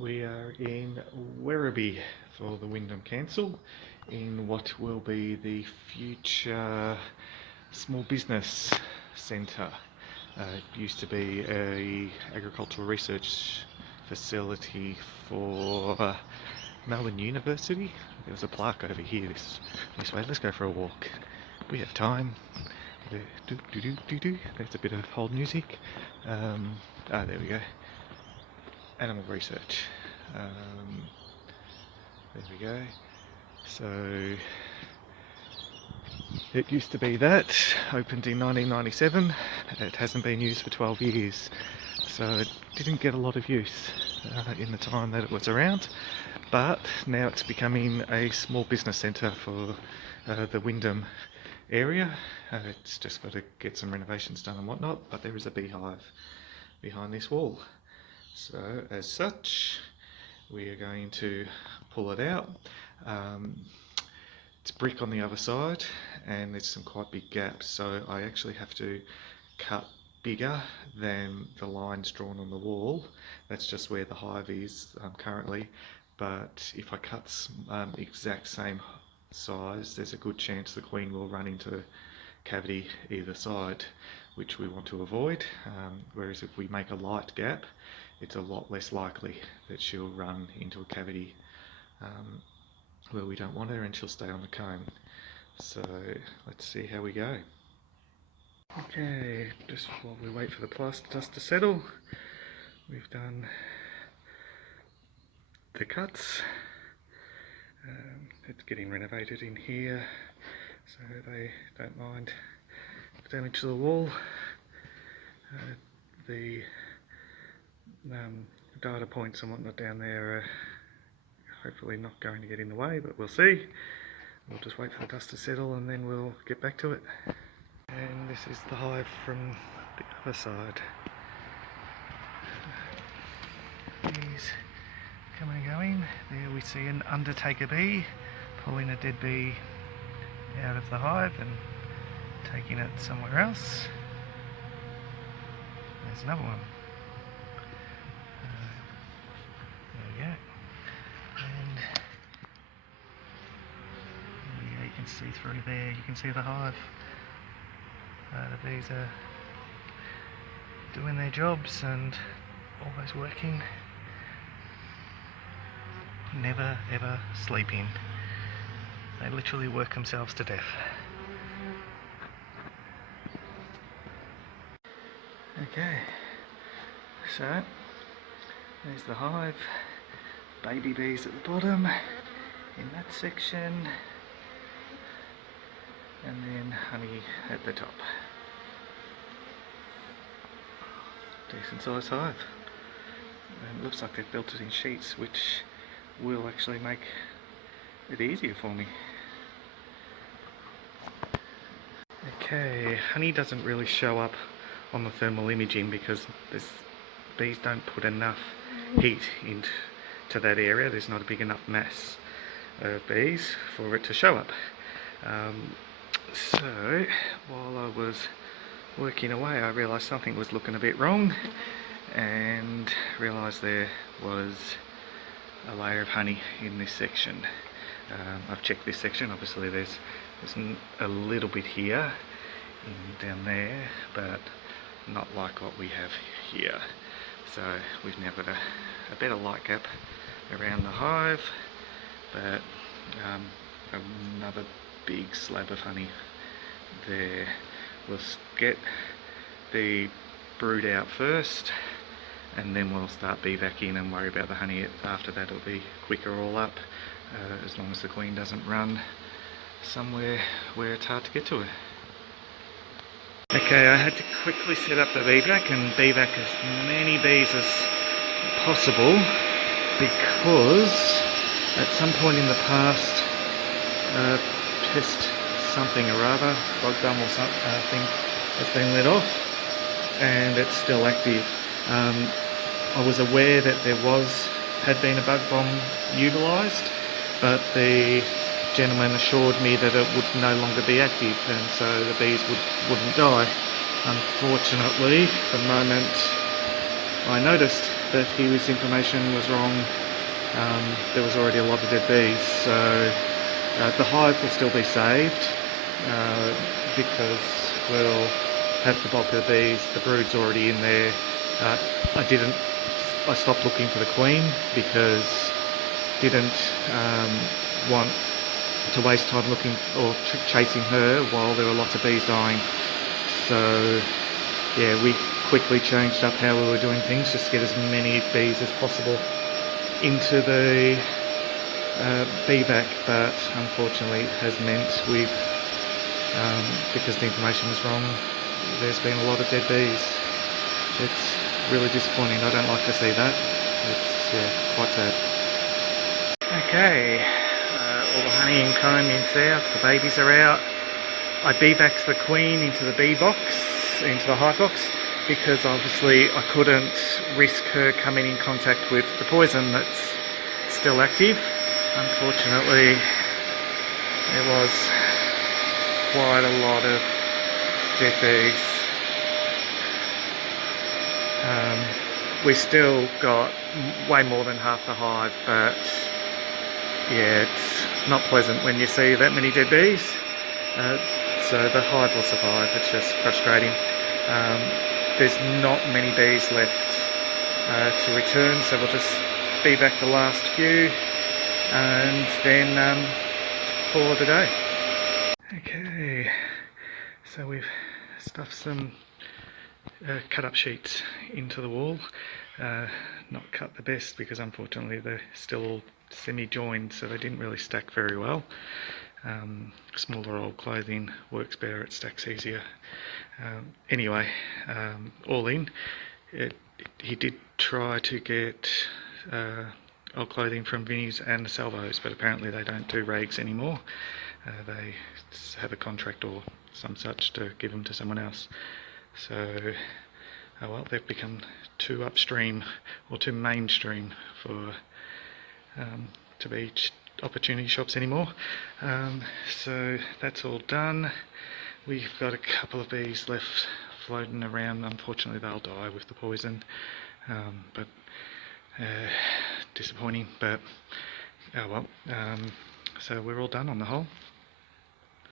We are in Werribee for the Wyndham Council in what will be the future small business centre. It used to be a agricultural research facility for Melbourne University. There's a plaque over here this way. Let's go for a walk. We have time. There's a bit of hold music. There we go. Animal research. Um, there we go. So it used to be that, opened in 1997. It hasn't been used for 12 years, so it didn't get a lot of use in the time that it was around. But now it's becoming a small business centre for the Wyndham area. It's just got to get some renovations done and whatnot, but there is a beehive behind this wall. So as such, we are going to pull it out. It's brick on the other side and there's some quite big gaps, so I actually have to cut bigger than the lines drawn on the wall. That's just where the hive is currently, but if I cut exact same size, there's a good chance the queen will run into cavity either side, which we want to avoid. Whereas if we make a light gap, it's a lot less likely that she'll run into a cavity where we don't want her, and she'll stay on the comb. So let's see how we go. Okay, just while we wait for the plaster dust to settle, we've done the cuts. It's getting renovated in here, so they don't mind the damage to the wall. The data points and whatnot down there are hopefully not going to get in the way, but we'll see. We'll just wait for the dust to settle and then we'll get back to it. And this is the hive from the other side. Bees coming and going. There we see an undertaker bee pulling a dead bee out of the hive and taking it somewhere else. There's another one. There we go. And yeah, you can see through there, you can see the hive. The bees are doing their jobs and always working. Never ever sleeping. They literally work themselves to death. Okay, so there's the hive, baby bees at the bottom in that section, and then honey at the top. Decent sized hive. And it looks like they've built it in sheets, which will actually make it easier for me. Okay, honey doesn't really show up on the thermal imaging because bees don't put enough heat into that area. There's not a big enough mass of bees for it to show up. So while I was working away, I realised something was looking a bit wrong and realised there was a layer of honey in this section. I've checked this section. Obviously there's a little bit here and down there, but not like what we have here. So we've now got a better light gap around the hive, but another big slab of honey there. We'll get the brood out first and then we'll start bee vacuuming and worry about the honey after that. It'll be quicker all up, as long as the queen doesn't run somewhere where it's hard to get to her. Okay, I had to quickly set up the bee vac and bee vac as many bees as possible because at some point in the past pest something or other, bug bum or something, has been let off and it's still active. I was aware that there had been a bug bomb utilised, but the gentleman assured me that it would no longer be active and so the bees wouldn't die. Unfortunately, the moment I noticed that his information was wrong. There was already a lot of dead bees, so the hive will still be saved because we'll have the bulk of the bees. The brood's already in there. I stopped looking for the queen because didn't want to waste time looking or chasing her while there were lots of bees dying. So yeah, we quickly changed up how we were doing things just to get as many bees as possible into the bee vac, but unfortunately it has meant because the information was wrong, there's been a lot of dead bees. It's really disappointing. I don't like to see that. It's quite sad. Okay, all the honey and comb is out, the babies are out. I bevaxed the queen into the bee box, into the hive box, because obviously I couldn't risk her coming in contact with the poison that's still active. Unfortunately, there was quite a lot of dead bees. We still got way more than half the hive, but yeah, it's not pleasant when you see that many dead bees. So the hive will survive, it's just frustrating. There's not many bees left to return, so we'll just be back the last few and then call it a day. Okay, so we've stuffed some cut up sheets into the wall. Not cut the best because unfortunately they're still all semi-joined, so they didn't really stack very well. Smaller old clothing works better, it stacks easier. Anyway, all in, he did try to get old clothing from Vinnie's and the Salvos, but apparently they don't do rags anymore. They have a contract or some such to give them to someone else. So, well, they've become too upstream or too mainstream for to be opportunity shops anymore. So that's all done. We've got a couple of bees left floating around. Unfortunately they'll die with the poison, but disappointing, but oh well. So we're all done on the whole.